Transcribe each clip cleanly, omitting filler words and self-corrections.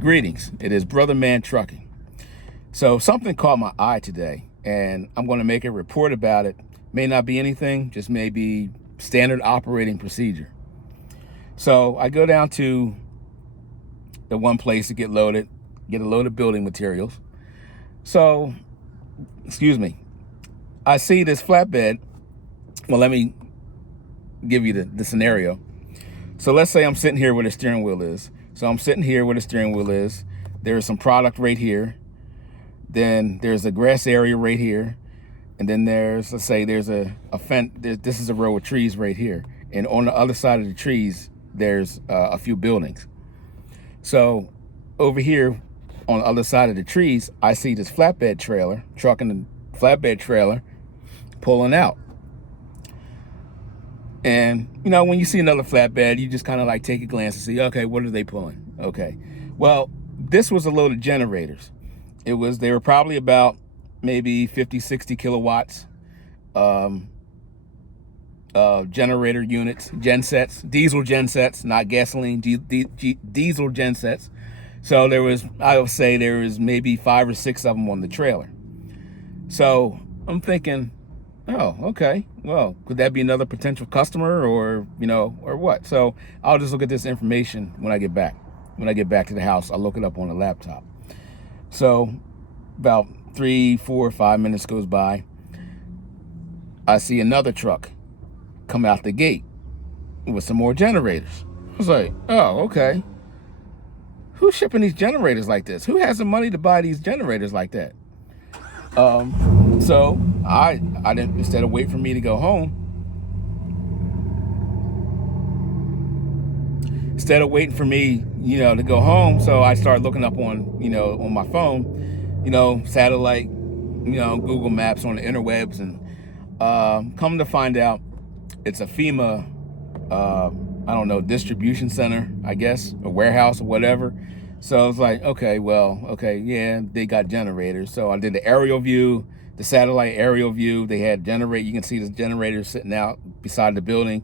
Greetings, it is Brother Man Trucking. So something caught my eye today, and I'm going to make a report about it. May not be anything, just maybe standard operating procedure. So I go down to the one place to get a load of building materials. So, excuse me, I see this flatbed. Well, let me give you the scenario. So let's say I'm sitting here where the steering wheel is. So I'm sitting here where the steering wheel is. There's some product right here. Then there's a grass area right here. And then there's, let's say there's a fence. This is a row of trees right here. And on the other side of the trees, there's a few buildings. So over here on the other side of the trees, I see this flatbed trailer, truck and the flatbed trailer pulling out. And, you know, when you see another flatbed, you just kind of like take a glance and see, okay, what are they pulling? Okay. Well, this was a load of generators. They were probably about maybe 50, 60 kilowatts, generator units, gensets, diesel gensets, not gasoline, diesel gensets. So I would say there was maybe 5 or 6 of them on the trailer. So I'm thinking, oh, okay. Well, could that be another potential customer or what? So I'll just look at this information when I get back. When I get back to the house, I'll look it up on the laptop. So about 3, 4, 5 minutes goes by. I see another truck come out the gate with some more generators. I was like, oh, okay. Who's shipping these generators like this? Who has the money to buy these generators like that? So I didn't, instead of waiting for me to go home, to go home, so I started looking up on my phone, satellite, Google Maps on the interwebs, and come to find out it's a FEMA, I don't know, distribution center, I guess, a warehouse or whatever. So I was like, okay, yeah, they got generators. So I did the aerial view, the satellite aerial view. They had you can see the generators sitting out beside the building.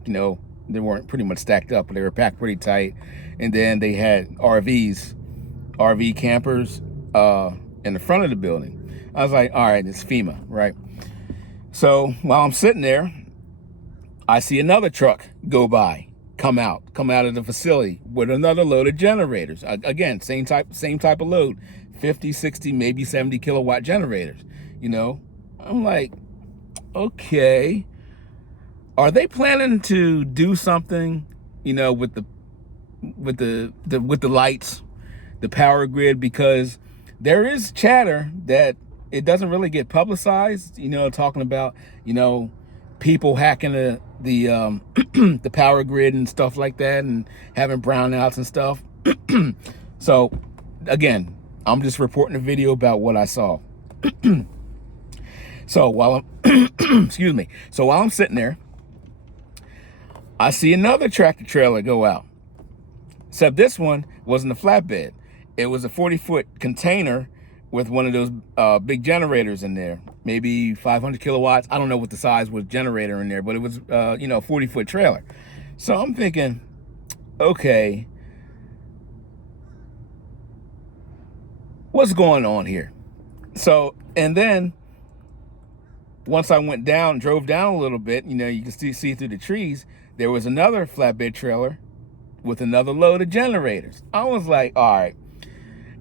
They weren't pretty much stacked up, but they were packed pretty tight. And then they had RV campers in the front of the building. I was like, all right, it's FEMA, right? So while I'm sitting there, I see another truck go by. Come out of the facility with another load of generators. Again, same type of load, 50, 60, maybe 70 kilowatt generators. I'm like, okay, are they planning to do something, with the lights, the power grid? Because there is chatter that it doesn't really get publicized, talking about, people hacking the the power grid and stuff like that, and having brownouts and stuff. So again, I'm just reporting a video about what I saw. So while I'm while I'm sitting there, I see another tractor trailer go out. Except this one wasn't a flatbed. It was a 40-foot container with one of those big generators in there, maybe 500 kilowatts. I don't know what the size was generator in there, but it was, 40-foot trailer. So I'm thinking, okay, what's going on here? So, and then once I drove down a little bit, you can see through the trees, there was another flatbed trailer with another load of generators. I was like, all right,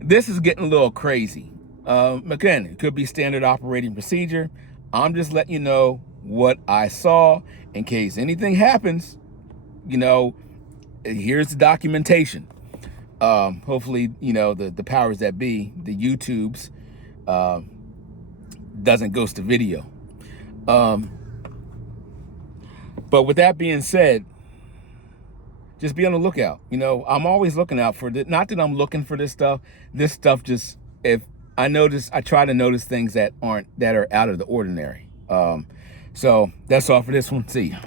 this is getting a little crazy. Again, it could be standard operating procedure. I'm just letting you know what I saw in case anything happens. Here's the documentation. Hopefully, the powers that be, the YouTubes, doesn't ghost the video. But with that being said, just be on the lookout. I'm always looking out for it. Not that I'm looking for this stuff. This stuff just, if I try to notice things that are out of the ordinary. So that's all for this one. See ya.